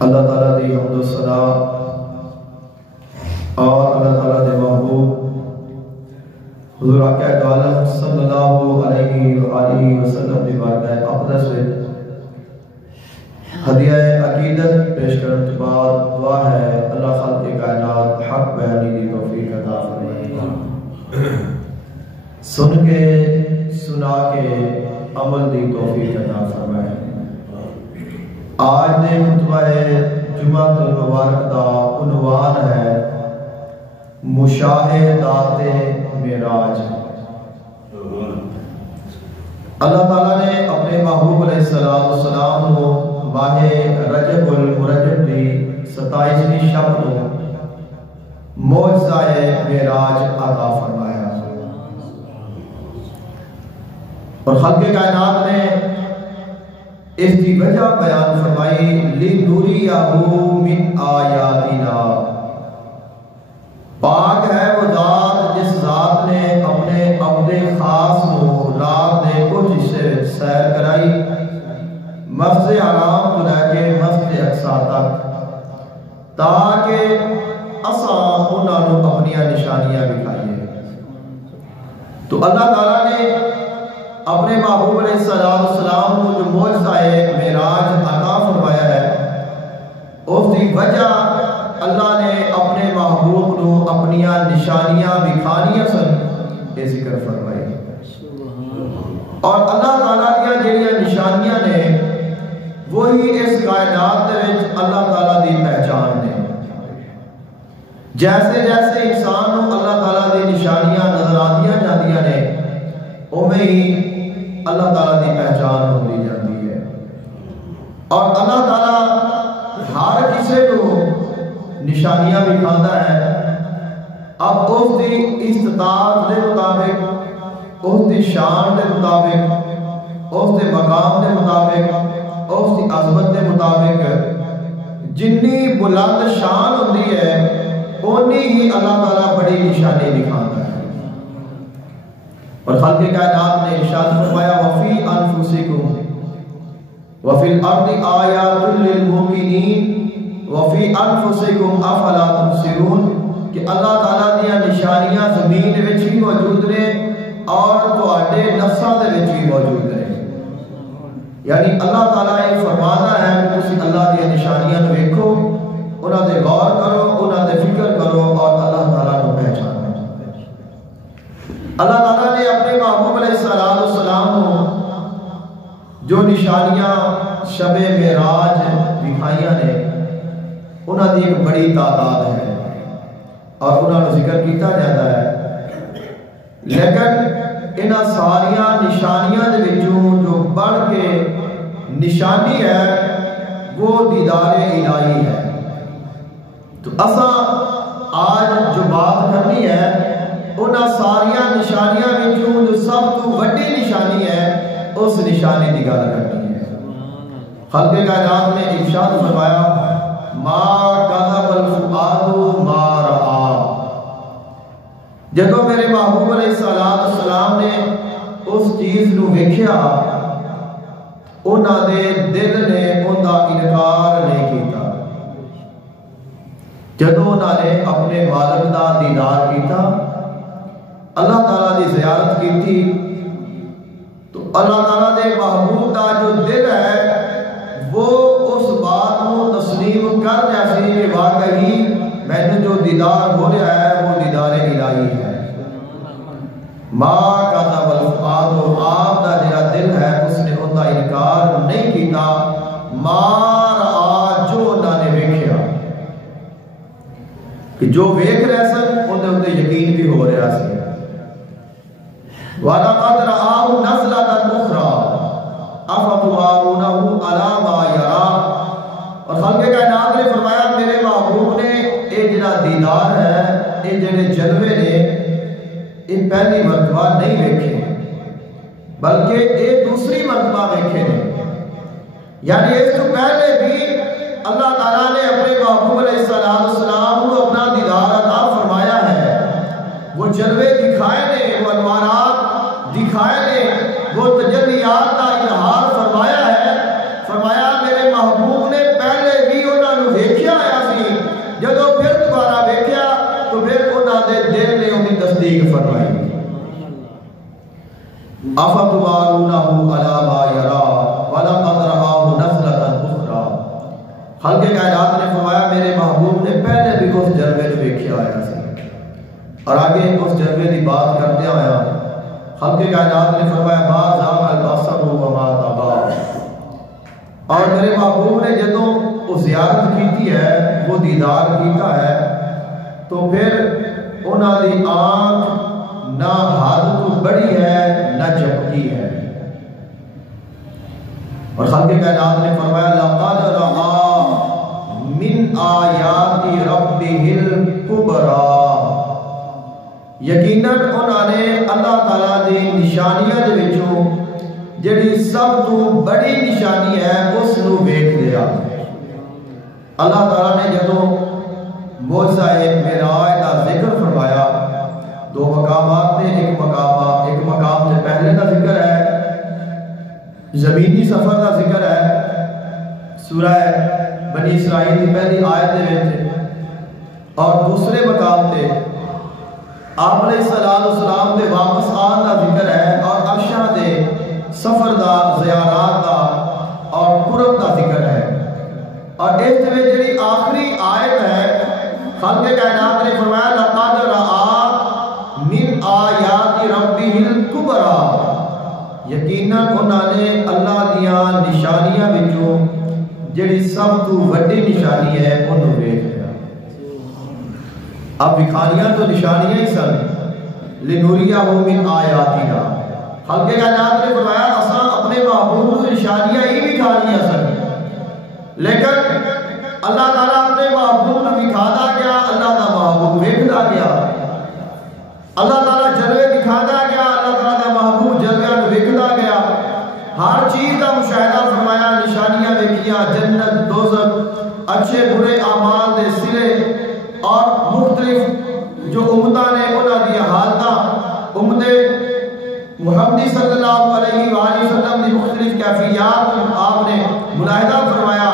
اللہ تعالیٰ دی حمد و ثنا اور اللہ تعالیٰ دے محبوب حضور آقا عالم صلی اللہ علیہ وآلہ وسلم دی بارگاہ اقدس وچ ہدیہ عقیدت پیش کرنے کے بعد دعا ہے اللہ خالق کائنات حق بیانی دی توفیق عطا فرمائے، سن کے سنا کے عمل دی توفیق عطا فرمائے۔ آج دے خطبہ جمعۃ المبارک دا عنوان ہے مشاہدات معراج۔ اللہ تعالیٰ نے اپنے محبوب علیہ السلام کو ماہ رجب المرجب دی 27ویں شب کو معجزہ معراج عطا فرمایا، اور خالق کائنات نے اس کی وجہ بیان فرمائی لِنُرِيَهُ مِنْ آیاتنا۔ پاک ہے وہ ذات جس ذات نے اپنے عبد خاص کو رات دے کچھ حصے سیر کرائی، مسجد حرام تو لے کے مسجد اقصی تک، تاکہ اساں انہاں نوں اپنی نشانیاں دکھائیے۔ تو اللہ تعالیٰ نے اپنے محبوب علیہ السلام کو جو معجزہ معراج عطا فرمایا ہے، اس کی وجہ اللہ نے اپنے محبوب کو اپنی نشانیاں دکھانیاں سن یہ ذکر فرمائی، اور اللہ تعالیٰ دیا جڑیاں نشانیاں نے وہی اس کائنات دے وچ اللہ تعالیٰ دی پہچان نے۔ جیسے جیسے انسان کو اللہ تعالیٰ دی نشانیاں نظر آندیاں جاندیاں نے، اوویں ہی اللہ تعالیٰ دی پہچان ہوندی جاتی ہے، اور اللہ تعالیٰ ہر کسی کو نشانیاں دکھاتا ہے، اب اس دی استطاعت دے مطابق، اس دی شان دے مطابق، اس دے مقام دے مطابق، اس دی عظمت دے مطابق جنی بلند شان ہوندی ہے اونی ہی اللہ تعالیٰ بڑی نشانی دکھاتا ہے۔ اور خالق کائنات نے ارشاد فرمایا وَفِي أَنفُسِكُمْ وَفِي الْأَرْضِ آيَاتٌ لِلْمُوقِنِينَ وَفِي أَنفُسِكُمْ أَفَلَا تُبْصِرُونَ کہ اللہ تعالیٰ دیا نشانیاں زمین وچ بھی موجود نے اور تواڈے نفساں دے وچ بھی موجود نے۔ یعنی اللہ تعالیٰ یہ فرمانا ہے کہ تسی اللہ دیا نشانیاں نو ویکھو، انہاں دے غور کرو، انہاں دے فکر کرو اور اللہ تعالیٰ کو پہچانو۔ اللہ تعالیٰ نے اپنے محبوب علیہ السلام کو جو نشانیاں شب معراج دکھائیاں نے انہاں دی ایک بڑی تعداد ہے اور انہاں کو ذکر کیتا جاتا ہے، لیکن انہاں ساریاں نشانیاں دے وچوں جو بڑھ کے نشانی ہے وہ دیدار الہی ہے۔ تو اساں آج جو بات کرنی ہے انہاں ساریاں نشانیاں وچوں جو سب تو بڑی نشانی ہے اس نشانی کی گل کرنی ہے۔ خالق کائنات نے ارشاد فرمایا ما کذب الفؤاد ما رآ۔ جدو میرے محبوب علیہ السلام نے اس چیز نو ویکھیا، انہاں دے دل نے ان دا انکار نہیں کیتا۔ جدو انہاں نے اپنے مالک دا دیدار کیتا، اللہ تعالیٰ دی زیارت کی تھی، تو اللہ تعالیٰ دے محبوب دا جو دل ہے وہ اس بات کو تسلیم کر جیسے کہ واقعی میں نے جو دیدار ہو رہا ہے وہ دیدار الہی ہے۔ ما کذب الفؤاد، آپ دا جڑا دل ہے اس نے ان کا انکار نہیں کیتا، ما رآ جو انہاں نے ویکھیا، کہ جو ویکھ رہے سن انہاں تے یقین بھی ہو رہا سی۔ وَلَقَدْ رَآهُ نَزْلَةً أُخْرَى أَفَتُمَارُونَهُ عَلَىٰ مَا يَرَىٰ۔ اور خالق کائنات نے فرمایا میرے محبوب نے یہ جڑا دیدار ہے، یہ جڑے جلوے نے، یہ پہلی مرتبہ نہیں ویکھے بلکہ یہ دوسری مرتبہ ویکھے نے۔ یعنی اس تو پہلے بھی اللہ تعالیٰ نے اپنے محبوب علیہ السلام کو اپنا دیدار عطا فرمایا ہے، وہ جلوے دکھائے نے، وہ انوارات دکھائے نے، وہ تجلیات کا اظہار فرمایا ہے۔ فرمایا میرے محبوب نے پہلے بھی افتمارونہ علی ما یرا ولقد رآہ نزلۃ اخری. خالق کائنات نے فرمایا میرے محبوب نے پہلے بھی اس جلوے کو دیکھا آیا سی اور آگے اس جلوے کی بات کرتے آیا. خالق کائنات نے فرمایا ما زاغ البصر وما طغى. اور میرے محبوب نے جدوں وہ زیارت کیتی ہے وہ دیدار کیتا ہے تو پھر انہاں دی آنکھ نہ حد تو بڑی ہے نہ جھپکی ہے. اور خالق کائنات نے فرمایا لقد رأى من آیات ربہ الکبریٰ. یقیناً انہوں نے اللہ تعالیٰ دی نشانیاں دے وچوں جڑی سب تو بڑی نشانی ہے اس نو ویکھ لیا. اللہ تعالیٰ نے جدوں معجزہ معراج کا ذکر فرمایا دو مقامات تے ایک مقام تے پہلے کا ذکر ہے زمینی سفر کا ذکر ہے سورہ بنی اسرائیل کی پہلی آیت دے وچ اور دوسرے مقام تے آپ علیہ السلام دے واپس آن کا ذکر ہے اور عرشاں دے سفر دا زیارات دا اور قرب کا ذکر ہے. اور اس دے جڑی آخری آیت ہے خالق کائنات نے فرمایا لقد رأى من آیات ربہ الکبریٰ. یقیناً انہوں نے اللہ دیاں نشانیاں وچوں جڑی سب تو وڈی نشانی ہے انہوں ویکھ لیا. اب وکھانیاں تو نشانیاں ہی سن لنوریہ من آیاتنا. خالق کائنات نے فرمایا اساں اپنے محبوب کو نشانیاں ہی وکھانیاں سن لیکن اللہ تعالیٰ اپنے محبوب کو دکھاتا گیا اللہ کا محبوب ویکھدا گیا. اللہ تعالیٰ جلوے دکھاتا گیا اللہ تعالیٰ کا محبوب جلوے ویکھدا گیا. ہر چیز کا مشاہدہ فرمایا نشانیاں ویکھیاں جنت دوزخ اچھے برے اعمال دے سرے اور مختلف جو امتاں نے انہاں دی حالتاں امت محمدی صلی اللہ علیہ وآلہ وسلم دی مختلف کیفیات آپ نے ملاحظہ فرمایا.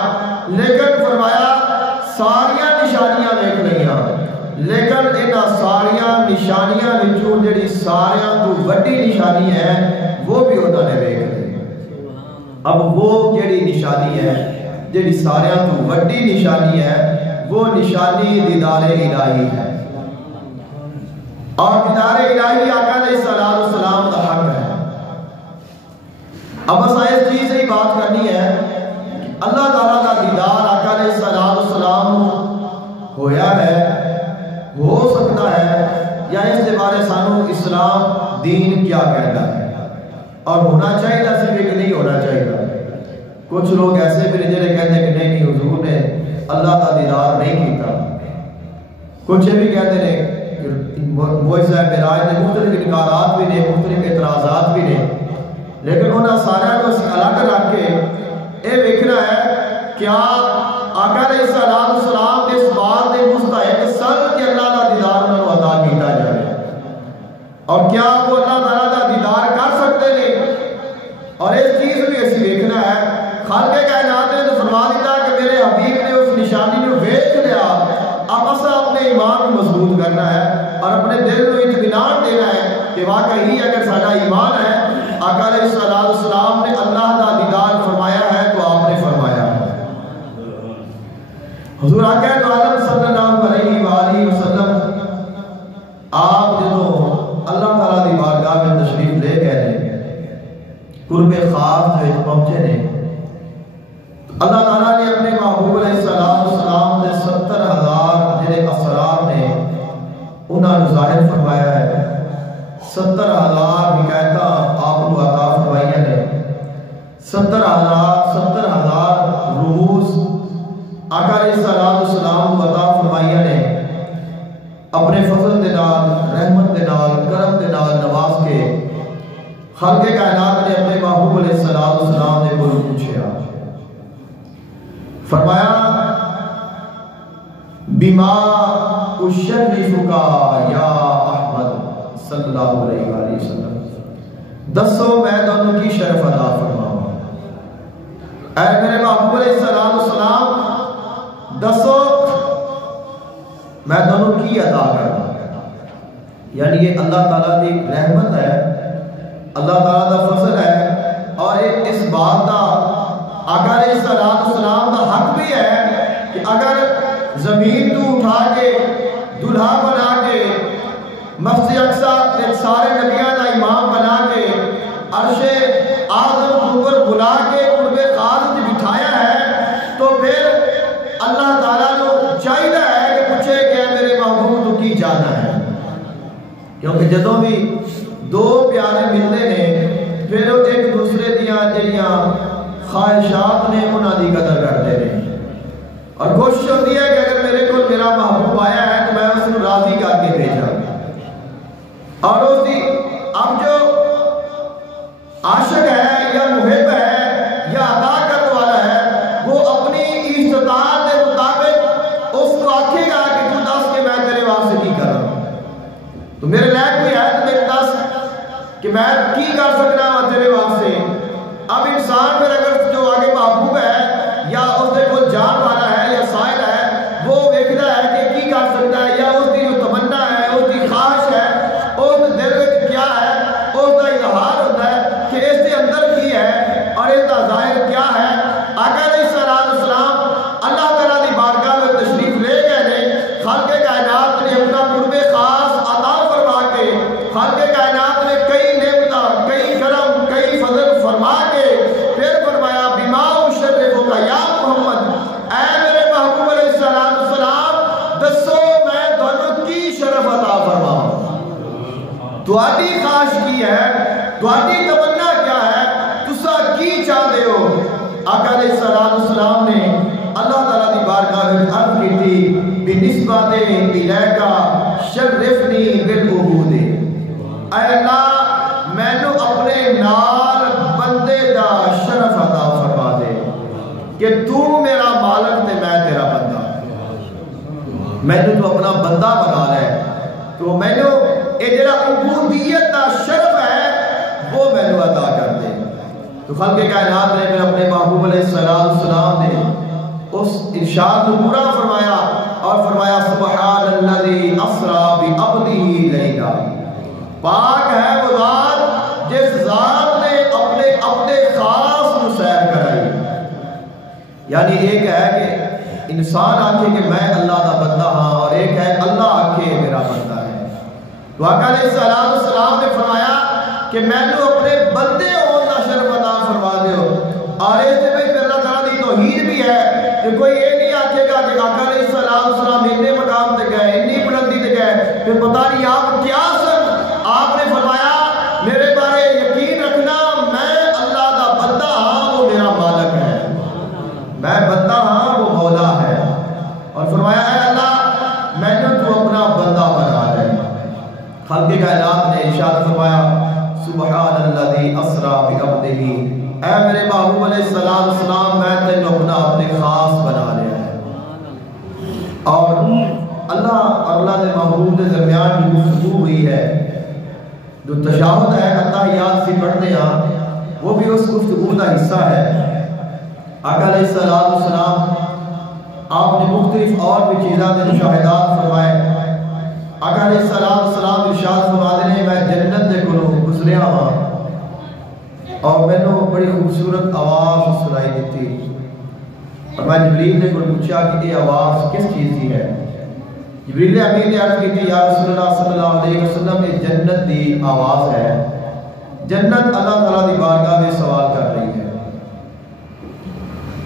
لیکن فرمایا ساریاں نشانیاں ویکھ لئیاں لیکن انہاں ساریاں نشانیاں وچوں جڑی ساریاں تو وڈی نشانی ہے وہ بھی انہوں نے ویکھ لی. اب وہ جڑی نشانی ہے جڑی ساریاں تو وڈی نشانی ہے وہ نشانی دیدار الہی ہے اور دیدار الہی آقا علیہ السلام کا حق ہے. اب بس اس چیز سے ہی بات کرنی ہے اللہ تعالیٰ کا دیدار آقا علیہ السلام ہویا ہے ہو سکتا ہے یا اس کے بارے سانو اسلام دین کیا کہتا ہے اور ہونا چاہیے ایسے بھی کہ نہیں ہونا چاہیے. کچھ لوگ ایسے بھی جڑے کہتے ہیں کہ نہیں حضور نے اللہ کا دیدار نہیں کیتا. کچھ بھی کہتے ہیں معجزہ معراج نے مختلف انکارات بھی نے مختلف اعتراضات بھی نے لیکن انہاں سارے کو الگ رکھ کے اے ویکھنا ہے کیا آقا علیہ السلام اس بات دے مستحق سن کہ اللہ کا دیدار انہوں نے عطا کیتا جائے اور کیا وہ اللہ تعالیٰ کا دیدار کر سکتے ہیں. اور اس چیز بھی اسی ویکھنا ہے. خالق کائنات نے تو فرما دیتا کہ میرے حبیب نے اس نشانی کو ویکھ لیا. اب اسا اپنے ایمان کو مضبوط کرنا ہے اور اپنے دل کو اطمینان دینا ہے کہ واقعی اگر سارا ایمان ہے آقا علیہ السلام نے اللہ کا دیدار فرمایا ہے تو آپ نے فرمایا ہے. حضور آقا عالم صلی اللہ علیہ وآلہ وسلم آپ جدوں اللہ تعالیٰ دی بارگاہ میں تشریف لے گئے نے قرب خاص جو پہنچے نے اللہ تعالیٰ نے اپنے محبوب علیہ السلام نے 70,000 جڑے اسرار نے انہاں نو ظاہر فرمایا ہے. 70,000 حکایتاں آپ کو عطا فرمائیاں نے. 70,000 رموز آقا علیہ السلام کو عطا فرمائیاں نے. اپنے فضل دے نال رحمت دے نال کرم دے نال نواز کے خالق کائنات نے اپنے محبوب علیہ السلام نے کوئی پوچھا فرمایا بما اشرفکا یا احمد صلی اللہ علیہ وآلہ وسلم دسو میں تانوں کی شرف عطا فرماواں. اے میرے محبوب علیہ السلام دسو میں تانوں کی عطا کراں. یعنی یہ اللہ تعالیٰ کی رحمت ہے اللہ تعالیٰ دا فضل ہے، اور اس بات دا آقا علیہ السلام دا حق بھی ہے کہ اگر زمین تو اٹھا کے دلہا بنا کے مسجد اقصی سارے نبیوں دا امام بنا کے عرش اعظم کے اوپر بلا کے قرب خاص میں بٹھایا ہے، تو پھر اللہ تعالیٰ کو چاہیے ہے کہ پوچھے کہ میرے محبوب تو کی جانا ہے، کیونکہ جدوں بھی دو پیارے ملتے ہیں پھر وہ ایک دوسرے دیا جڑیاں خواہشات نے انہاں دی قدر کرتے ہیں، اور کوشش ہوتی ہے کہ اگر میرے کو میرا محبوب آیا ہے تو میں اس کو راضی کر کے بھیجا، اور اس دی اب جو عاشق ہے یا محب ہے یا عطا کرنے والا ہے وہ اپنی استطاعت کے مطابق اس کو آکھے گا کہ تو دس کہ میں تیرے واسطے کی کر رہا ہوں، تو میرے لائق کوئی ہے تو میرے دس کہ میں کی کر سکنا ہوں تیرے واسطے۔ اب انسان پھر اگر جو آگے محبوب ہے یا اس نے کوئی جان والا ہے یا سائل ہے وہ دیکھتا ہے کہ کی کر سکتا ہے، یا اس کی جو تمنا ہے اس کی خواہش ہے اس دل میں کیا ہے اس کا اظہار ہوتا ہے کہ اس کے اندر کی ہے اور اس کا ظاہر کیا ہے۔ آقا علیہ السلام اللہ تعالیٰ کی بارگاہ میں تشریف لے گئے نے، خالق کائنات نے اپنا قرب خاص عطا فرما کے خالق کائنات نے کئی نعمتیں کئی کرم کئی فضل فرما کے پھر فرمایا بما اشرفک یا محمد، اے میرے محبوب علیہ السلام دسو میں تانوں کی شرف عطا فرماؤں، تہاڈی خواہش کی ہے، تہاڈی تمنا کیا ہے، تسا کی چاہتے ہو۔ آقا علیہ السلام نے اللہ تعالیٰ کی بارگاہ میں عرض کی تھی بنسبت الیکا شرفنی بالعہود، اے اللہ میں نے اپنے نال بندے دا شرف عطا فرما دے کہ تو میرا مالک تے میں تیرا بندہ، میں نے تو اپنا بندہ بنا لے، تو میں نے یہ جڑا عبودیت دا شرف ہے وہ میں نے عطا کر دے۔ تو خالق کائنات نے پھر اپنے محبوب علیہ السلام نے اس ارشاد کو پورا فرمایا اور فرمایا سبحان الذی اسری بعبدہ لیلا، پاک ہے وہ ذات جس ذات نے اپنے خاص کو سیر کرائی، یعنی ایک ہے کہ انسان آکھے کہ میں اللہ دا بندہ ہاں اور ایک ہے اللہ آکھے میرا بندہ ہے۔ تو آقا علیہ السلام نے فرمایا کہ میں نے اپنے بندے ہون دا شرف عطا فرما دیو، اور اس میں پھر اللہ تعالیٰ دی توحید بھی ہے کہ کوئی یہ نہیں آکھے گا کہ آقا علیہ السلام اتنے مقام تے گئے اتنی بلندی تے گئے پھر پتہ نہیں آپ کیا سن، آپ نے فرمایا میرے بارے یقین رکھنا میں اللہ دا بندہ ہاں وہ میرا مالک ہے، میں بندہ ہاں وہ مولا ہے، اور فرمایا اے اللہ میں نے تو اپنا بندہ بنا لے۔ خالق کائنات نے ارشاد فرمایا سبحان الذی اسری بعبدہ، اے میرے محبوب علیہ السلام میں تینوں اپنے خاص بنا لیا ہے، اور اللہ اور اللہ کے محبوب کے درمیان جو گفتگو ہوئی ہے جو تشہد ہے اتحیات سے پڑھتے ہیں وہ بھی اس گفتگو کا حصہ ہے۔ آقا علیہ السلام آپ نے مختلف اور بھی چیزاں کے مشاہدات فرمائے۔ آقا علیہ السلام ارشاد فرماتے ہیں میں جنت دے کولوں گزریا ہاں اور میں نے بڑی خوبصورت آواز سنائی دیتی، اور میں جبریل نے پوچھا کہ یہ آواز کس چیز کی ہے؟ جبریل امین نے عرض کی تھی یا رسول اللہ صلی اللہ علیہ وسلم یہ جنت دی آواز ہے، جنت اللہ تعالیٰ دی بارگاہ میں سوال کر رہی ہے۔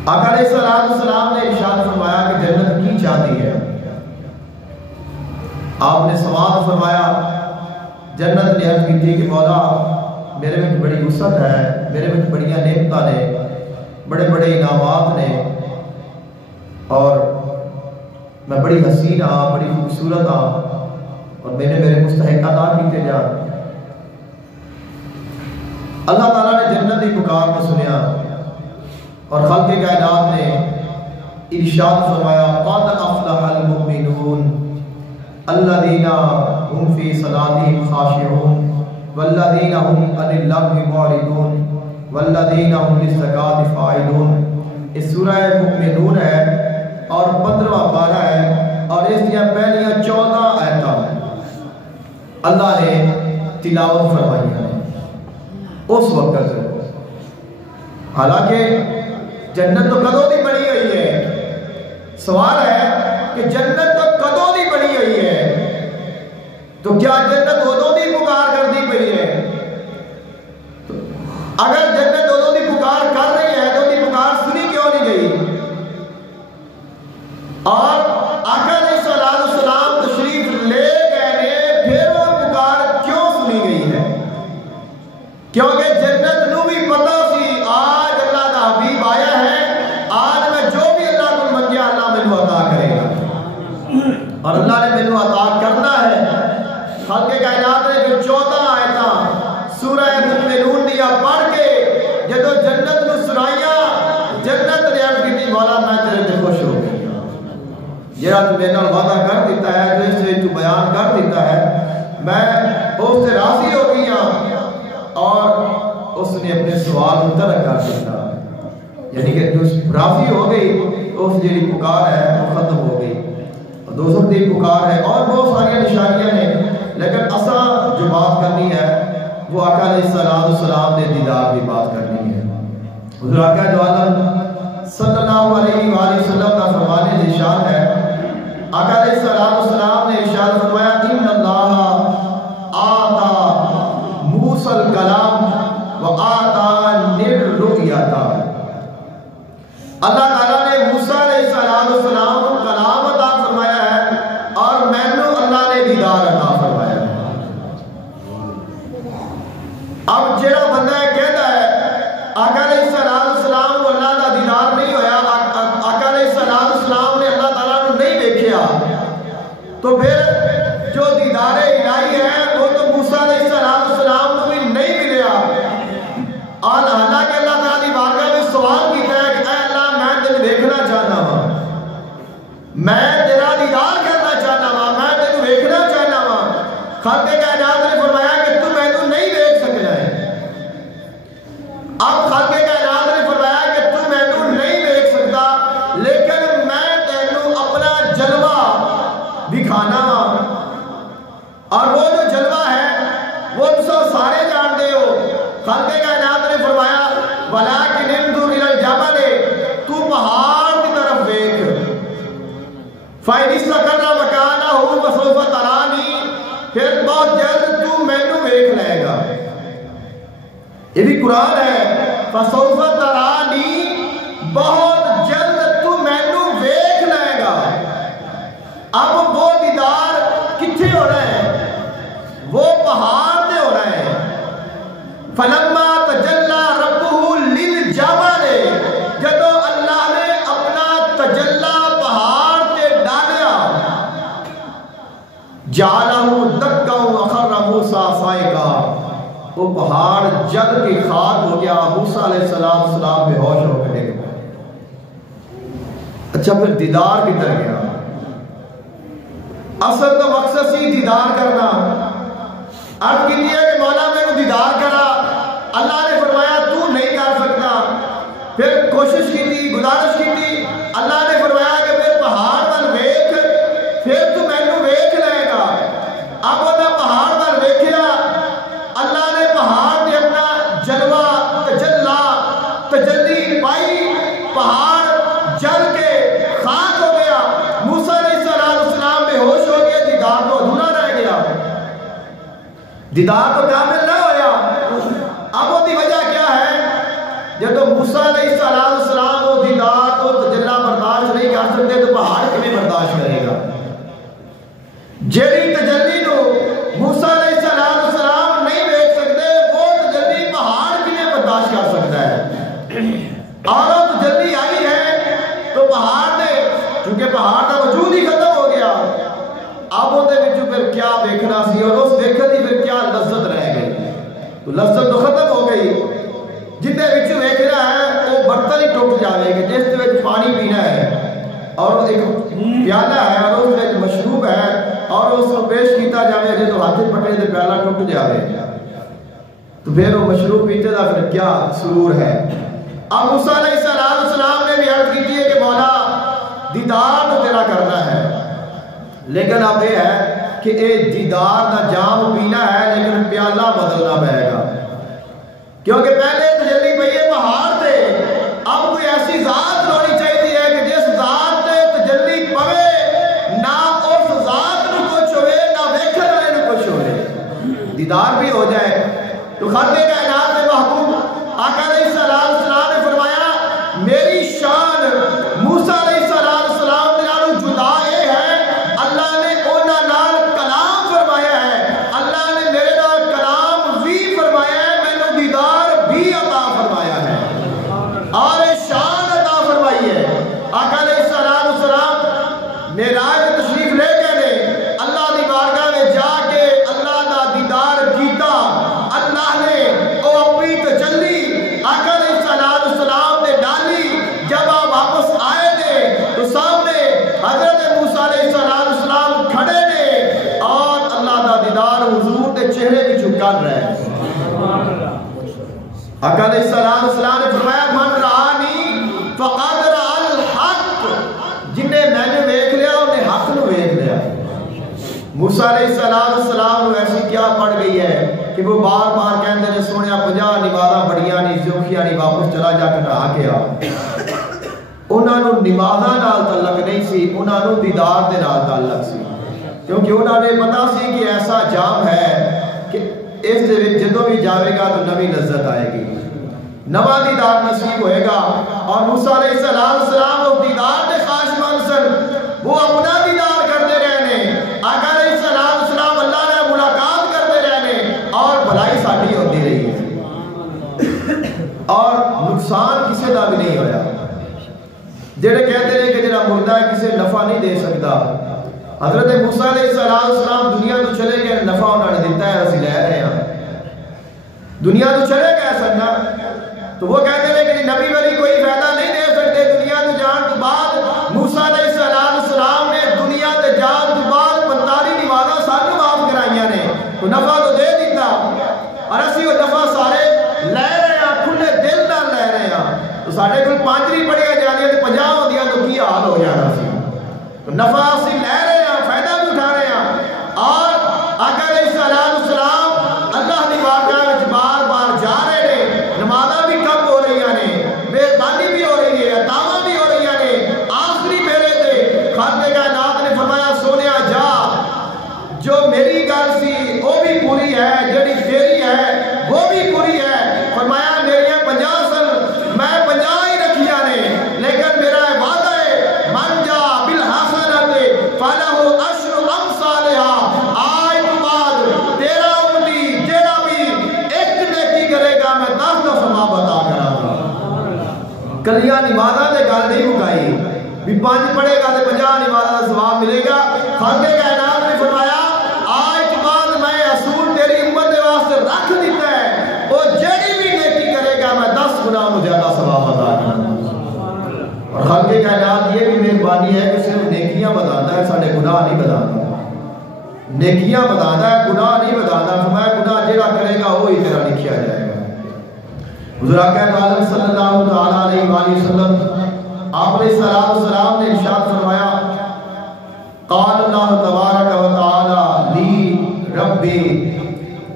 آقا علیہ السلام نے ارشاد فرمایا کہ جنت کی چاہتی ہے؟ آپ نے سوال فرمایا، جنت نے عرض کی تھی کہ مولا میرے میں بڑی وسعت ہے، میرے میں بڑیاں نعمتاں نے، بڑے بڑے انعامات نے، اور میں بڑی حسین ہاں بڑی خوبصورت ہاں اور میرے مستحق عطا کیتے جان۔ اللہ تعالیٰ نے جنت کی پکار کو سنیا اور خالق کائنات نے ارشاد فرمایا قد افلح المؤمنون الذین هم فی صلاتهم خاشعون والذین هم عن اللغو معرضون والذین هم للزکاة فاعلون۔ اس سورہ مؤمنون ہے اور 15واں پارہ ہے اور اس دیا پہلیاں 14 آیتاں اللہ نے تلاوت فرمائی ہیں۔ اس وقت حالانکہ جنت تو کدوں دی بنی ہوئی ہے. سوال ہے کہ جنت تو کدوں دی بنی ہوئی ہے تو کیا جنت ادوں دی پکار کرتی پئی ہے؟ اگر جنت ادوں دی پکار کر رہی ہے تو دی پکار سنی کیوں نہیں گئی؟ اور آقا علیہ السلام تشریف لے گئے پھر وہ پکار کیوں سنی گئی ہے؟ کیونکہ جنت نو بھی پتا سی آج اللہ کا حبیب آیا ہے، آج میں جو بھی اللہ کو منگیا اللہ مینوں عطا کرے گا، اور اللہ نے مینوں عطا کرنا ہے. خلق کائنات نے جو 14 آیتاں سورہ مومنون دیا پڑھ کے جدو جنت نو سنائیاں، جنت نے عرض کی مولا میں تیرے تے خوش ہو گئی، جہاں تو میرے نال وعدہ کر دیتا ہے، جو اس سے تو بیان کر دیتا ہے، میں اس سے راضی ہو گئی ہوں. اور اس نے اپنے سوال ترک کر دیتا، یعنی کہ جو راضی ہو گئی اس جیڑی پکار ہے وہ ختم ہو گئی. دوزخ دی پکار ہے اور بہت ساری نشانیاں ہیں، لیکن اصل جو بات کرنی ہے وہ آقا علیہ السلام نے دیدار کی بات کرنی ہے. حضور آقا جو عالم صلی اللہ علیہ وآلہ وسلم کا فرمانے نشان ہے. آقا علیہ السلام نے ارشاد فرمایا ان اللہ آتا موسیٰ الکلام و آتا الرؤیاتا. اللہ تعالیٰ نے موسیٰ علیہ السلام کو کلام عطا فرمایا ہے اور مینوں اللہ نے دیدار عطا فرمایا ہے. اب جڑا بندہ کہتا ہے آقا علیہ السلام کو اللہ کا دیدار نہیں ہویا، آقا علیہ السلام نے اللہ تعالیٰ کو نہیں دیکھیا، تو پھر جو دیدار الہی ہے وہ تو موسیٰ علیہ السلام کو بھی نہیں ملیا. اور حالانکہ اللہ تعالیٰ کی بارگاہ میں سوال کیتا ہے کہ اے اللہ میں تجھے دیکھنا چاہنا ہوں، میں تیرا دیدار کرنا چاہنا ہوں، میں تجھے دیکھنا چاہنا ہوں. خالق کائنات نے فرمایا کہ تو میں تو نہیں دیکھ سکنا ہے. اب خالق کائنات نے فرمایا کہ تو میں تو نہیں دیکھ سکتا، لیکن میں تینوں اپنا جلوہ دکھانا ہوں. اور وہ جو جلوہ ہے وہ تو سارے جانتے ہو. خالق کائنات نے فرمایا وَلَٰكِنِ انظُرْ إِلَى الْجَبَلِ، تو پہاڑ کی طرف دیکھ، فَإِنِ اسْتَقَرَّ مَكَانَهُ فَسَوْفَ تَرَانِي، پھر بہت جلد تو مینوں دیکھ لے گا. یہ بھی قرآن ہے، فَسَوْفَ تَرَانِي، بہت جلد تو مینوں دیکھ لے گا. اب وہ دیدار کتھے ہو رہا ہے؟ وہ پہاڑ تے ہو رہا ہے. فلما تجلا ربہ للجبل، جدو اللہ نے اپنا تجلا پہاڑ تے ڈالیا، جعلہ دکا وخر موسیٰ صائقا، وہ پہاڑ جل کے خاک ہو گیا، موسیٰ علیہ السلام بے ہوش ہو گئے. اچھا پھر دیدار کدھر گیا؟ اصل تو مقصد سی دیدار کرنا. عرض کی ہے کہ مولا میں نے دیدار کرا، اللہ نے فرمایا تو نہیں کر سکتا. پھر کوشش کی تھی، گزارش کی تھی، اللہ نے فرمایا کہ پھر پہاڑ پر ویکھ، پھر تو مینوں ویکھ لے گا. اب وہ پہاڑ پر ویکھیا، اللہ نے پہاڑ پہ اپنا جلوہ تجلی پائی، پہاڑ جل کے خاک ہو گیا. موسیٰ علیہ السلام بے ہوش ہو گئے، دیدار تو ادھورا رہ گیا، دیدار تو کامل نہ ہویا. اب وہ دی وجہ کیا ہے؟ جب تو موسیٰ علیہ السلام وہ دیدار کو تجلی برداشت نہیں کر سکتے تو پہاڑ کیویں برداشت کرے گا؟ جیڑی تجلی نو موسیٰ علیہ السلام نہیں دیکھ سکتے، وہ تجلی پہاڑ کیویں برداشت کر سکتا ہے؟ اور وہ تجلی آئی ہے تو پہاڑ نے، چونکہ پہاڑ کا وجود ہی ختم ہو گیا، اب وہ پھر کیا دیکھنا سی، اور اس دیکھنے کی پھر کیا لذت رہ گئی؟ تو لذت تو ختم ہو گئی. جتنے بچوں دیکھنا ہے وہ برتن ہی ٹوٹ جاوے گا، جس کے پانی پینا ہے اور ایک پیالہ ہے اور اس میں مشروب ہے اور اس کو پیش کیتا جاوے جی تو ہاتھ پکڑے تو پیالہ ٹوٹ جاوے، تو پھر وہ مشروب پیتے دا پھر کیا سرور ہے؟ اب موسیٰ علیہ السلام نے بھی عرض کی ہے کہ مولا دیدار تو تیرا کرنا ہے، لیکن اب یہ ہے کہ اے دیدار دا جام پینا ہے لیکن پیالہ بدلنا پڑے گا. کیونکہ پہلے تجلی پئی ہے پہاڑ تے، اب کوئی ایسی ذات ہونی چاہیے ہے کہ جس ذات تے تجلی پوے نہ اس ذات نو کچھ ہوئے نہ ویکھن والے نو کچھ ہوئے، دیدار بھی ہو جائے۔ تو خالق کائنات کے محبوب آقا علیہ السلام نے فرمایا میری شان موسیٰ علیہ السلام دے نالوں جدا اے ہے، اللہ نے انہاں نال کلام فرمایا ہے، اللہ نے میرے نال کلام بھی فرمایا ہے، مینوں دیدار بھی عطا فرمایا ہے اور شان عطا فرمائی ہے۔ آقا علیہ السلام معراج تشریف لے کے نے اللہ دی بارگاہ میں جا کے اللہ دا دیدار کیتا، اللہ نے او اپنی تجلی آقا علیہ السلام نے ڈالی۔ جب آپ واپس آئے نے تو سامنے حضرت موسیٰ علیہ السلام کھڑے نے اور اللہ دا دیدار حضور کے چہرے بھی چکر رہے ہیں۔ آقا علیہ السلام نے فرمایا من رآنی فقد رأى الحق، جنہیں میں نے ویکھ لیا انہیں حق نو ویکھ لیا۔ موسیٰ علیہ السلام نو ایسی کیا پڑ گئی ہے کہ وہ بار بار کہندے نے سونیا 50 نمازاں بڑیاں نہیں زوکھیاں نہیں، واپس چلا جا کے نہا کے آ۔ انہاں نو نمازاں نال تعلق نہیں سی، انہاں نو دیدار دے نال تعلق سی، کیونکہ انہاں نے پتا سی کہ ایسا جام ہے کہ اس دے وچ جدوں بھی جاوے گا تو نوی لذت آئے گی، نواں دیدار نصیب ہوئے گا۔ اور موسیٰ علیہ السلام وہ دیدار دے خواہشمند سن، وہ اپنا دیدار کرتے رہنے، آقا علیہ السلام اللہ نے ملاقات کرتے رہنے اور بھلائی ساڈی ہوتی رہی ہے اور نقصان کسی دا بھی نہیں ہویا۔ جڑے کہتے ہیں کہ جڑا مردہ ہے کسی نفع نہیں دے سکتا، حضرت موسیٰ علیہ السلام دنیا تو چلے گئے، نفع انہوں نے دیتا ہے اسی لے رہے ہیں، دنیا تو چلے گئے سننا، تو وہ کہتے ہیں کہ نبی ولی کوئی فائدہ نہیں دے سکتے دنیا تو جان تو بعد۔ موسیٰ علیہ السلام نے دنیا تے جان تو بعد 45 نمازاں سانو معاف کرائیاں نے، تو نفع تو دے دیتا اور اسی وہ نفع سارے لے رہے ہیں، کھلے دل نال لے رہے ہیں۔ تو ساڈے کول 5 نہیں پڑھیا جاندیاں تے 50 ہوندیاں تو کی حال ہو جانا سی۔ تو نفع اسی لے رہے ہیں، فائدہ بھی اٹھا رہے ہیں اور آقا علیہ السلام اللہ دی بارگاہ وچ بار بار جا رہے ہیں، نمازاں بھی کم ہو رہی ہیں، مہربانی بھی ہو رہی ہے، عطاواں بھی ہو رہی ہیں۔ آخری پھیرے تے خالق کائنات نے فرمایا سونیا جا، جو میری گل سی وہ بھی پوری ہے، جڑی تیری ہے وہ بھی پوری ہے۔ فرمایا میریاں 50 سن، میں 50 ہی رکھیاں نے، لیکن میرا وعدہ ہے من جا بالحسنۃ فلہ عشر امثالھا، آج تو بعد تیرا امتی جیڑا بھی ایک نیکی کرے گا میں 10 کا ثواب عطا کراں گا۔ کلیاں نمازاں دے گل نہیں مکائی بھی 5 پڑھے گا تے 50 نمازاں دا ثواب ملے گا۔ خالق کائنات نے فرمایا آج کے بعد میں اصول تیری امت دے واسطے رکھ دیتا ہے، وہ جڑی بھی نیکی کرے گا میں 10 گنا نو زیادہ ثواب عطا کروں گا۔ اور خالق کائنات یہ بھی مہربانی ہے کہ صرف نیکیاں بتاتا ہے، سارے گناہ نہیں بتاتا، نیکیاں بتاتا ہے گناہ نہیں بتاتا۔ فرمایا گناہ جڑا کرے گا وہی تیرا لکھیا جائے گا۔ حضور اکرم صلی اللہ تعالی علیہ وآلہ وسلم آپ علیہ السلام نے ارشاد فرمایا قال اللہ تبارک و تعالی لی ربی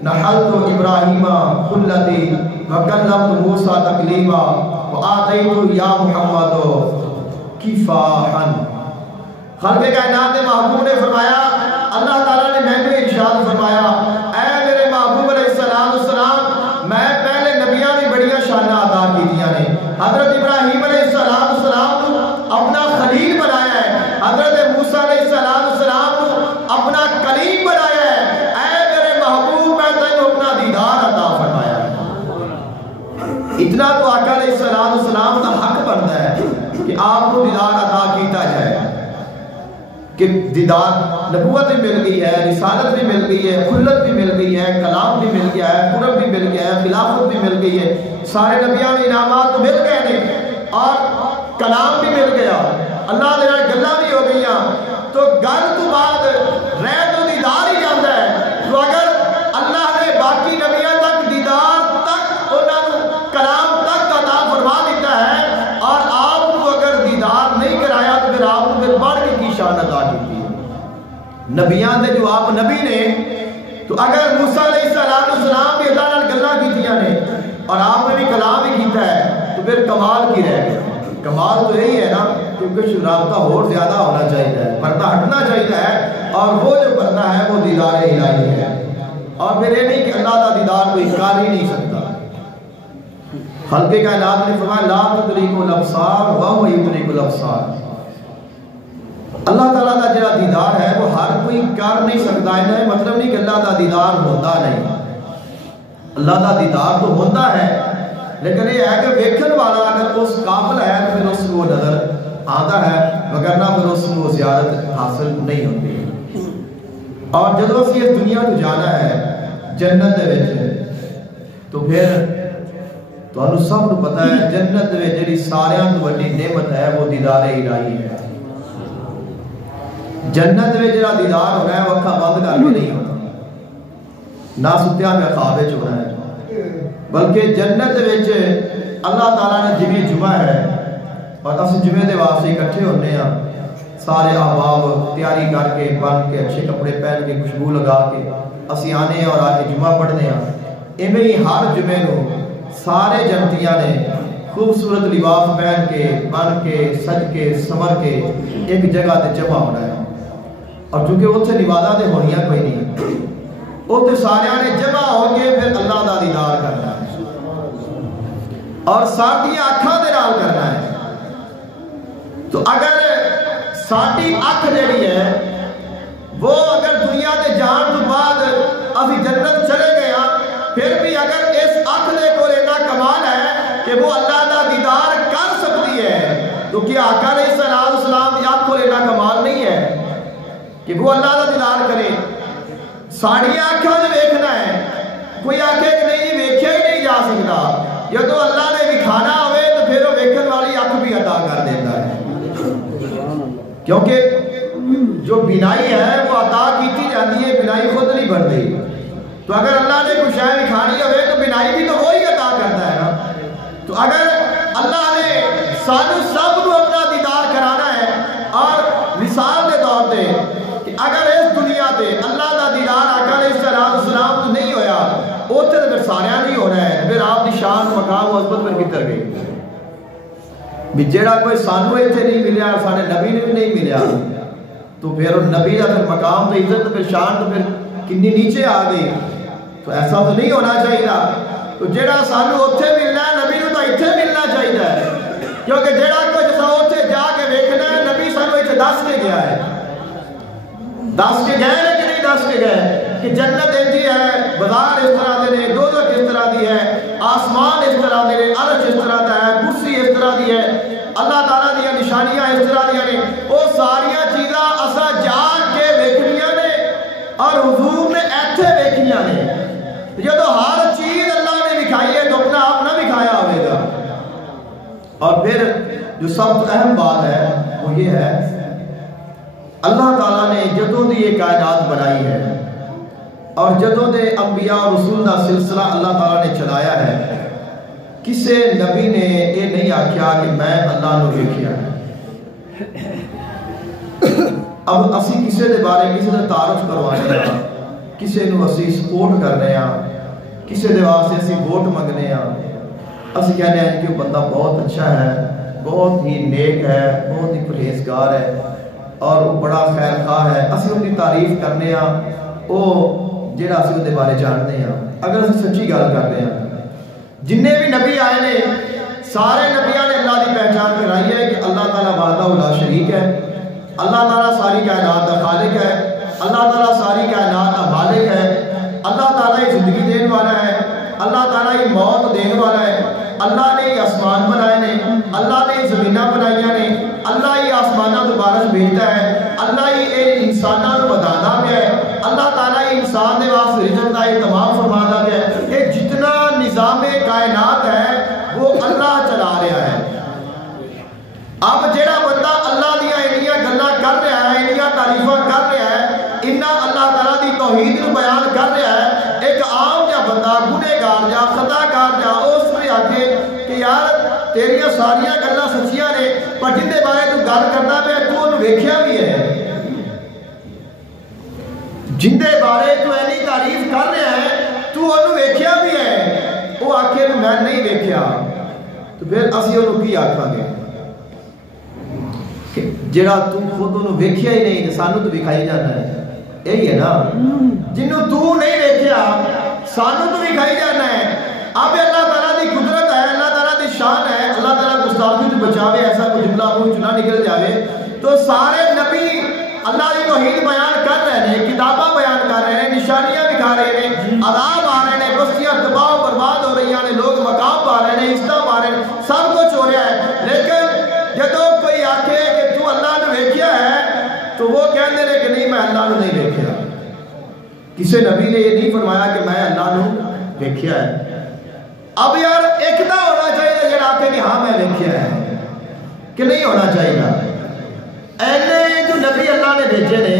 نحلت ابراہیم خلتی وکلمت موسیٰ تکلیما وآتیت یا محمد کفاحا۔ خالق کائنات نے محبوب نے فرمایا، اللہ تعالیٰ نے میں نے ارشاد فرمایا اے میرے محبوب علیہ السلام، میں پہلے نبیاں نے بڑیاں شانہ عطا کی دیا نے۔ حضرت ابراہیم علیہ السلام کو اپنا خلیل بنایا ہے، حضرت موسیٰ علیہ السلام کو اپنا کلیم بنایا ہے۔ اے میرے محبوب میں تینوں اپنا دیدار عطا فرمایا ہے۔ اتنا تو آقا علیہ السلام کا حق بنتا ہے کہ آپ کو دیدار عطا کیتا جائے، کہ دیدار نبوت بھی مل گئی ہے، رسالت بھی مل گئی ہے، خلت بھی مل گئی ہے، کلام بھی مل گیا ہے، قرب بھی مل گیا ہے، خلافت بھی مل گئی ہے، سارے نبیان انعامات تو مل گئے ہیں اور کلام بھی مل گیا، اللہ نے گلہ بھی ہو گئی ہیں۔ تو گل تو بعد رہ تو دیدار ہی جاتا ہے۔ تو اگر اللہ نے باقی نبیان تک دیدار تک انہوں کلام تک عطا فرما دیتا ہے اور آپ کو اگر دیدار نہیں کرایا تو پھر آپ کو پھر بڑھ کے کی شان عطا کی ہے نبیان دے جو آپ نبی نے۔ تو اگر موسیٰ علیہ السلام بھی اللہ نے گلہ کی دیا نے، اور آپ نے بھی کلام ہی کیتا ہے تو پھر کمال کی رہ گیا؟ کمال تو یہی ہے نا کیونکہ رابطہ اور زیادہ ہونا چاہیے، پردہ ہٹنا چاہیے ہے، اور وہ جو پردہ ہے وہ دیدار الہی ہے۔ اور پھر یہ نہیں کہ اللہ کا دیدار کوئی کر ہی نہیں سکتا۔ خالق کائنات نے فرمایا لا تدریک الابصار وهو یدرک الابصار، اللہ تعالیٰ کا جڑا دیدار ہے وہ ہر کوئی کر نہیں سکتا۔ ہے مطلب نہیں کہ اللہ کا دیدار ہوتا نہیں، اللہ کا دیدار تو ہوتا ہے، لیکن یہ ہے کہ ویکھن والا اگر اس قابل ہے تو پھر اس کو نظر آتا ہے، وگرنہ پھر اس کو زیارت حاصل نہیں ہوتی۔ اور جب اسی اس دنیا کو جانا ہے جنت دے وچ، تو پھر تانوں سب کو پتہ ہے جنت دے وچ جڑی ساریاں تو بڑی نعمت ہے وہ دیدار الہی ہے۔ جنت میں جڑا دیدار ہونا ہے وہ اکھاں بند کر کے نہیں ہونا، نہ ستیا میں خواب وچ ہونا ہے، بلکہ جنت وچ اللہ تعالیٰ نے جمعہ جمعہ ہے اور اس جمعے دے واسطے اکٹھے ہونے ہاں، سارے احباب تیاری کر کے بن کے اچھے کپڑے پہن کے خوشبو لگا کے اسی آنے اور آ کے جمعہ پڑھنے ہاں۔ ایویں ہی ہر جمعے نو سارے جنتیاں نے خوبصورت لباس پہن کے بن کے سج کے سمر کے ایک جگہ تے جمع ہونا ہے، اور چونکہ اتنے نوازہ دے ہونیاں کوئی نہیں، اتنے سارے نے جمع ہو کے پھر اللہ دا دیدار کرنا ہے، اور ساری آنکھاں دے نال کرنا ہے۔ تو اگر ساری آنکھ جڑی ہے وہ اگر دنیا دے جان تو بعد ابھی جنت چلے گیا، پھر بھی اگر اس آنکھ دے کو اتنا کمال ہے کہ وہ اللہ دا دیدار کر سکتی ہے، تو کیا آقا علیہ السلام کی آنکھ کو اتنا کمال نہیں ہے کہ وہ اللہ کا دیدار کرے؟ ساڑی آنکھوں نے ویکھنا ہے، کوئی آنکھیں کہ نہیں ویکھیا ہی نہیں جا سکتا، جب تو اللہ نے دکھانا ہوئے تو پھر وہ ویکھن والی آنکھ بھی عطا کر دیتا ہے، کیونکہ جو بینائی ہے وہ عطا کیتی جاتی ہے، بینائی خود نہیں بڑھتی۔ تو اگر اللہ نے کچھ شے دکھانی ہوئے تو بینائی بھی تو وہی عطا کرتا ہے نا۔ تو اگر اللہ نے سانو سب کو اپنا دیدار کرانا ہے، اور مثال کے طور پہ اگر اس دنیا تے اللہ دا دیدار آقا علیہ السلام تو نہیں ہویا، اوتھے تے پھر سارے نہیں ہونا ہے، پھر آپ دی شان مقام و عظمت پر کدھر گئی؟ بھی جیڑا کوئی سانو ایتھے نہیں ملیا، ساڈے نبی نے بھی نہیں ملیا، تو پھر نبی دا پھر مقام تے عزت پھر شان تو پھر کنی نیچے آ گئی۔ تو ایسا تو نہیں ہونا چاہیے۔ تو جیڑا سانو اوتھے ملنا ہے نبی نو تو ایتھے ملنا چاہیے، کیونکہ جیڑا کچھ سا اوتھے جا کے ویکھنا ہے نبی سانو ایتھے دس کے گیا ہے، دس کے گئے ہیں کہ نہیں دس کے گئے کہ جنت ایجی ہے، بازار اس طرح دے نے، دوزخ اس طرح دی ہے، آسمان اس طرح دے نے، عرش اس طرح دا ہے، کرسی اس طرح دی ہے، اللہ تعالیٰ دیا نشانیاں اس طرح دیا نے، وہ ساریاں چیزاں اسا جا کے ویکھنیاں نے اور حضور نے ایتھے ویکھنیاں نے۔ جدو ہر چیز اللہ نے دکھائی ہے تو اپنا آپ نہ دکھایا ہوئے گا۔ اور پھر جو سب سے اہم بات ہے وہ یہ ہے، اللہ تعالیٰ نے جدوں دی یہ کائنات بنائی ہے اور جدوں دے انبیاء اور رسول کا سلسلہ اللہ تعالیٰ نے چلایا ہے، کسے نبی نے یہ نہیں آکھیا کہ میں اللہ نو ویکھیا ہے۔ اب اسی کسے دے بارے کسے دے تعارف کروانے ہیں، کسے نو اسی سپورٹ کرنے ہیں، کسے دے واسطے اسی ووٹ منگنے ہیں، اسی کہنے ہیں کہ وہ بندہ بہت اچھا ہے، بہت ہی نیک ہے، بہت ہی پرہیزگار ہے اور وہ بڑا خیر خواہ ہے، اسی ان کی تعریف کرنے ہیں، وہ جڑا اسی ان کے بارے جانتے ہیں۔ اگر اسی سچی گل کرتے ہیں، جننے بھی نبی آئے نے سارے نبیوں نے اللہ کی پہچان کرائی ہے کہ اللہ تعالیٰ وحدہ لا شریک ہے، اللہ تعالیٰ ساری کائنات کا خالق ہے، اللہ تعالیٰ ساری کائنات کا مالک ہے، اللہ تعالیٰ ہی زندگی دین والا ہے، اللہ تعالیٰ ہی موت دین والا ہے، اللہ نے ہی آسمان بنائے نے، اللہ نے ہی زمینہ بنائیاں نے، اللہ ہی آسمانہ تو بارش بھیجتا ہے، اللہ ہی انسانہ تو بدانا بھی ہے، اللہ تعالیٰ ہی انسان دے واسطے رزق کا اہتمام فرماتا بھی ہے۔ یہ جتنا نظام کائنات ہے وہ اللہ چلا رہا ہے۔ اب جیڑا بندہ اللہ دیا انیاں گلاں کر رہا ہے، انیاں تعریفاں کر رہا ہے، انہاں اللہ تعالیٰ دی توحید کو بیان کر رہا ہے، ایک عام جا بندہ گنہگار جا خطا کار جا اس میں آکے کہ یار تیریاں ساریاں گلاں سچیاں نے، پر جن دے بارے تو گل کرتا پہ تو انہوں ویکھیا بھی ہے، جن دے بارے تو اینی تعریف کر رہا ہے تو انہوں ویکھیا بھی ہے، وہ آکھے میں نہیں دیکھیا تو پھر اسی انہوں کی آکھاں گے کہ جڑا تو خود انہوں ویکھیا ہی نہیں سانو تو دکھائی جانا ہے یہی ہے نا جنہوں تو نہیں دیکھیا سانو تو دکھائی جانا ہے اب اللہ تعالیٰ دی قدرت ہے اللہ تعالیٰ دی شان ہے اللہ تعالیٰ گستاخی تو بچاوے ایسا کوئی جملہ منہ چنا نکل جاوے تو سارے نبی اللہ کی توحید بیان کر رہے ہیں کتاباں بیان کر رہے ہیں نشانیاں دکھا رہے ہیں عذاب آ رہے ہیں بستیاں تباہ و برباد ہو رہی ہیں لوگ مقام پا رہے ہیں عزت پا رہے ہیں سب کچھ ہو رہا ہے لیکن جدو کوئی آکھے کہ تو اللہ نے دیکھیا ہے تو وہ کہنے رہے کہ نہیں میں اللہ نے نہیں دیکھیا کسی نبی نے یہ نہیں فرمایا کہ میں اللہ نے دیکھیا ہے اب یار ایک دا ہونا چاہیے جڑا آکھے کہ ہاں میں دیکھیا ہے کہ نہیں ہونا چاہیے اینے جو نبی اللہ نے بھیجے نے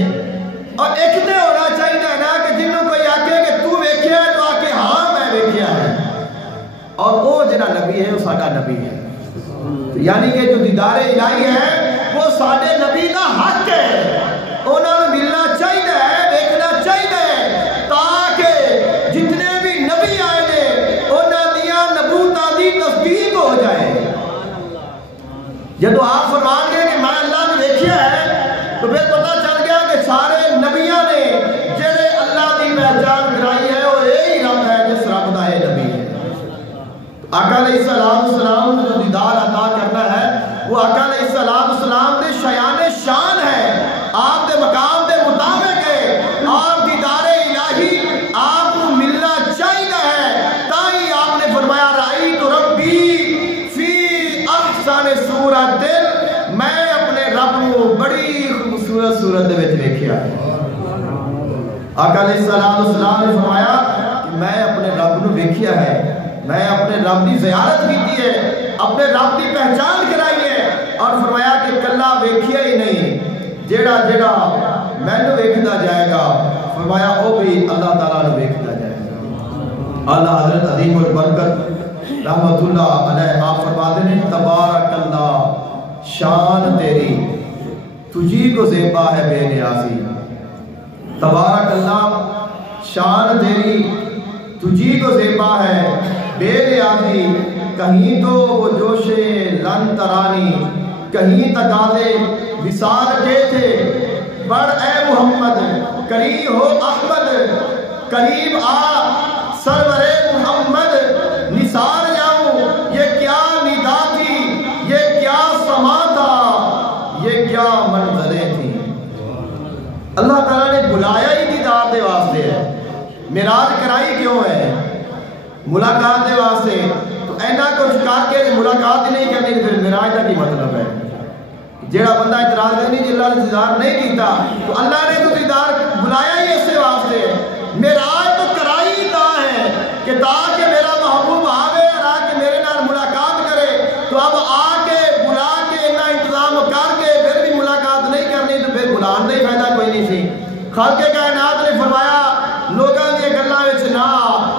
اور ایک دے ہونا چاہیے نا کہ جنہوں کوئی آکھے کہ تو ویکھیا ہے تو آکھے ہاں میں ویکھیا ہے اور وہ جنہ نبی ہے وہ ساڈا نبی ہے یعنی کہ جو دیدار الہی ہے وہ ساڈے نبی کا حق ہے انہوں نے ملنا چاہیے دیکھنا چاہیے تاکہ جتنے بھی نبی آئے نے انہوں دیا نبوتاں دی تصدیق ہو جائے جب آپ فرمان گے کہ میں اللہ نے دیکھیا ہے تو پھر پتہ چل گیا کہ سارے نبیوں نے جڑے اللہ کی پہچان کرائی ہے وہ یہی رب ہے جس رب کا یہ نبی ہے آقا علیہ السلام جو دیدار عطا کرنا ہے وہ آقا علیہ السلام دے شایان شان ہے آپ دے مقام دے مطابق ہے اور دیدار الہی آپ کو ملنا چاہیے ہے تاہی آپ نے فرمایا رأیت ربی فی احسن صورت میں اپنے رب کو بڑی خوبصورت صورت دے وچ دیکھیا آقا علیہ السلام نے فرمایا کہ میں اپنے رب کو دیکھیا ہے میں اپنے رب کی زیارت کی ہے اپنے رب کی پہچان کرائی ہے اور فرمایا کہ کلا ویکھیا ہی نہیں جیڑا جیڑا میں نے ویکھدا جائے گا فرمایا وہ بھی اللہ تعالیٰ نے ویکھدا جائے گا اللہ حضرت عظیم البرکت رحمت اللہ علیہ آپ فرماتے ہیں تبارک اللہ شان تیری تجھی کو زیبا ہے بے نیازی تبارک اللہ شان تیری تجھی کو زیبا ہے بے نیازی کہیں تو وہ جوش لن ترانی کہیں تقاضے وصال کے تھے بڑھ اے محمد قریب ہو احمد قریب آ سرور محمد نثار جاؤں یہ کیا ندا تھی یہ کیا سما تھا یہ کیا منظریں تھی اللہ تعالیٰ نے بلایا ہی دیدار دے واسطے ہے معراج کرائی کیوں ہے ملاقات دے واسطے تو اینا کچھ کر کے ملاقات ہی نہیں کرنی پھر معراج کا کی مطلب ہے جیڑا بندہ اعتراض کرنی جی اللہ نے دیدار نہیں کیتا تو اللہ نے تو دیدار بلایا ہی اسے واسطے معراج تو کرائی تا ہے کہ تاکہ میرا محبوب آوے اور آ کے میرے نال ملاقات کرے تو اب آ کے بلا کے اتنا انتظام کر کے پھر بھی ملاقات نہیں کرنی تو پھر بلان نہیں فائدہ کوئی نہیں سی خالق کائنات نے فرمایا لوگاں دی گلاں وچ نہ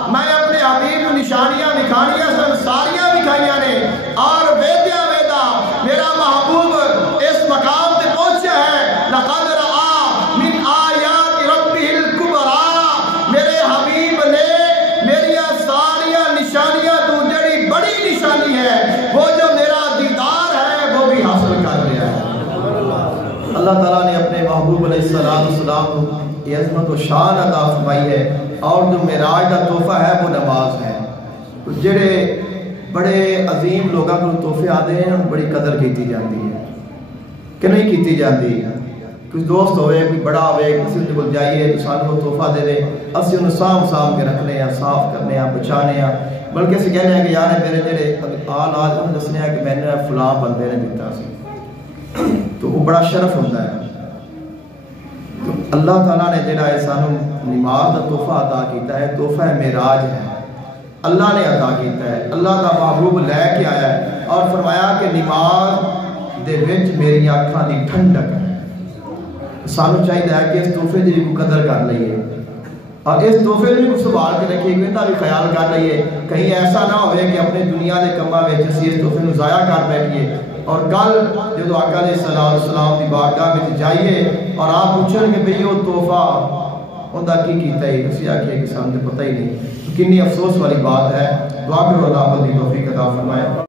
میں اپنے حبیب نو نشانیاں دکھانیاں سن ساریاں دکھائیاں نے اور ویدیا ویدا میرا محبوب اس مقام تے پہنچا ہے لقد رآ من آیات ربہ الکبریٰ میرے حبیب نے میری ساریاں نشانیاں تو جڑی بڑی نشانی ہے وہ جو میرا دیدار ہے وہ بھی حاصل کر لیا ہے اللہ تعالیٰ نے اپنے محبوب علیہ السلام کو یہ عظمت و شان عطا فرمائی ہے اور جو معراج کا تحفہ ہے وہ نماز ہے جڑے بڑے عظیم لوگوں کو تحفے آتے ہیں بڑی قدر کیتی جاتی ہے کہ نہیں کیتی جاتی کچھ دوست ہوئے کوئی بڑا ہوئے کسی کو جائیے تو سانو کو تحفہ دے دے اسی انہوں سام کے رکھنے ہیں صاف کرنے ہیں بچانے ہیں بلکہ اسی کہنے ہیں کہ یار میرے جڑے آل آج انہوں دسنے ہیں کہ میں نے فلاں بندے نے دیتا سی تو وہ بڑا شرف ہوتا ہے تو اللہ تعالیٰ نے جڑا ہے سانو نماز کا تحفہ عطا کیتا ہے تحفہ معراج ہے اللہ نے عطا کیتا ہے اللہ کا محبوب لے کے آیا ہے اور فرمایا کہ نماز دے وچ میری آنکھاں دی ٹھنڈک ہے سانو چاہیے ہے کہ اس تحفے دی کو قدر کر لئیے اور اس تحفے دی کو سنبھال کے رکھیے کہ انہاں بھی خیال کر لئیے کہیں ایسا نہ ہوئے کہ اپنے دنیا دے کماں وچ اسی اس تحفے نو ضائع کر بیٹھیے اور کل جدو آقا علیہ السلام دی بارگاہ میں جائیے اور آپ پوچھیں کہ بھئی وہ تحفہ انہاں کی کیتا ہی اسی آکھے کہ سامنے پتہ ہی نہیں. تو کنی افسوس والی بات ہے. دعا کرو اللہ عمل دی توفیق عطا فرمائے.